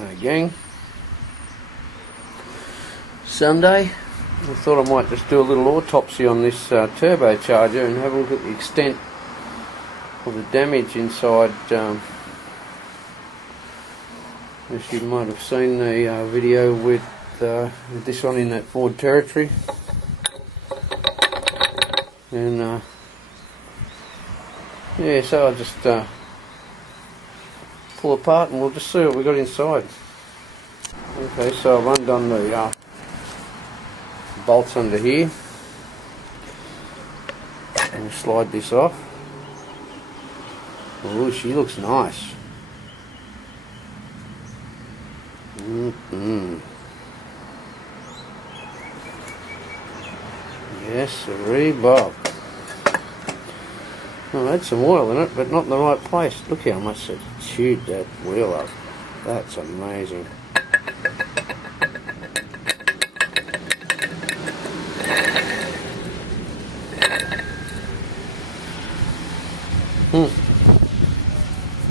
Hey gang, Sunday. I thought I might just do a little autopsy on this turbocharger and have a look at the extent of the damage inside. As you might have seen the video with this one in that Ford Territory, and yeah, so I'll just pull apart and we'll just see what we got inside. Okay, so I've undone the bolts under here and slide this off. Oh, she looks nice. Yes, sirree, Bob. Well, I had some oil in it, but not in the right place. Look how much it chewed that wheel up. That's amazing.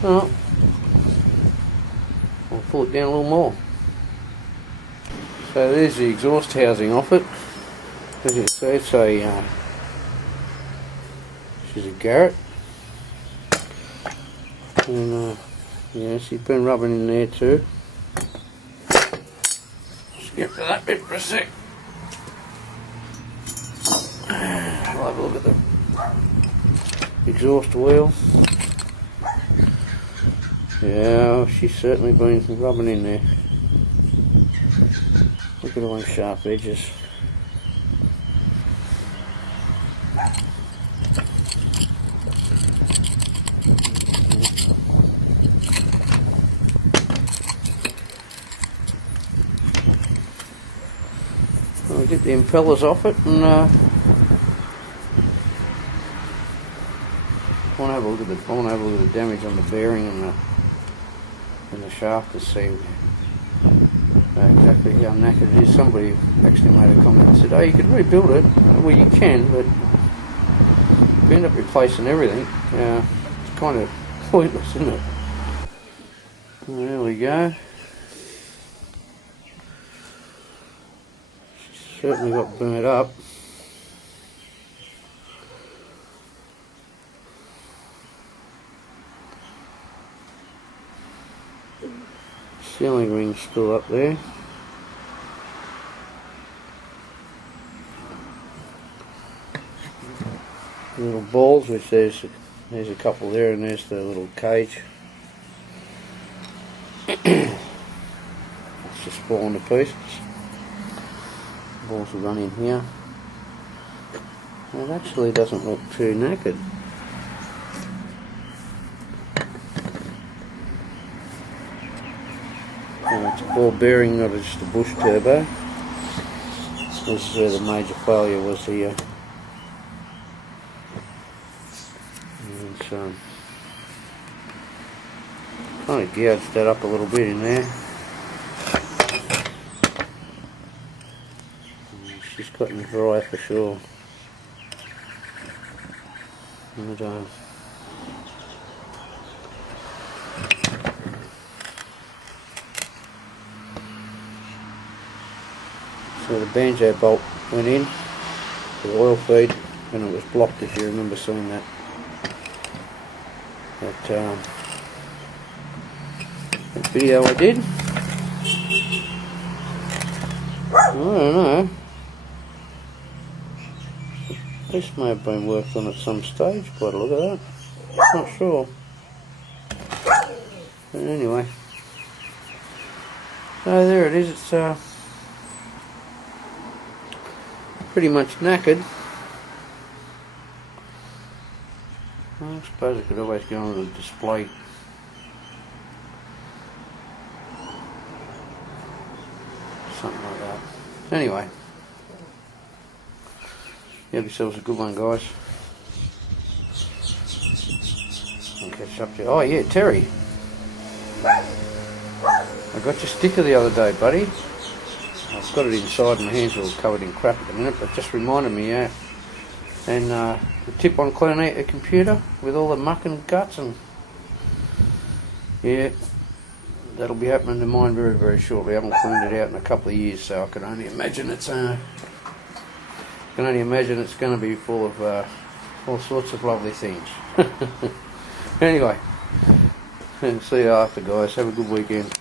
Well, I'll pull it down a little more. So there's the exhaust housing off it. As you can see, it's a she's a Garrett, and yeah, she's been rubbing in there too. Skip to that bit for a sec. I'll have a look at the exhaust wheel. Yeah, she's certainly been rubbing in there. Look at all them sharp edges. I'll get the impellers off it and I want to have a look at the damage on the bearing and the shaft to see exactly how knackered it is. Somebody actually made a comment and said, "Oh, you could rebuild it." Well, you can, but if you end up replacing everything, it's kind of pointless, isn't it? There we go. She's certainly got burnt up. Sealing ring's still up there. Little balls, which there's a couple there, and there's the little cage. It's just falling to pieces. Balls will run in here. It actually doesn't look too knackered. It's a ball bearing, not just a bush turbo. This is where the major failure was here. And kind of gouged that up a little bit in there. And she's gotten dry for sure. And, so the banjo bolt went in, the oil feed, and it was blocked, if you remember seeing that video I did. I don't know. This may have been worked on at some stage, quite a look at that. Not sure. But anyway. So there it is, it's pretty much knackered. I suppose it could always go on the display. Something like that. Anyway. Have yourselves a good one, guys. I'll catch up to you. Oh yeah, Terry. I got your sticker the other day, buddy. I've got it inside, my hands are all covered in crap at the minute, but just reminded me, yeah. And the tip on cleaning out your computer with all the muck and guts, and yeah, that'll be happening to mine very, very shortly. I haven't cleaned it out in a couple of years, so I can only imagine it's going to be full of all sorts of lovely things. Anyway, see you after, guys. Have a good weekend.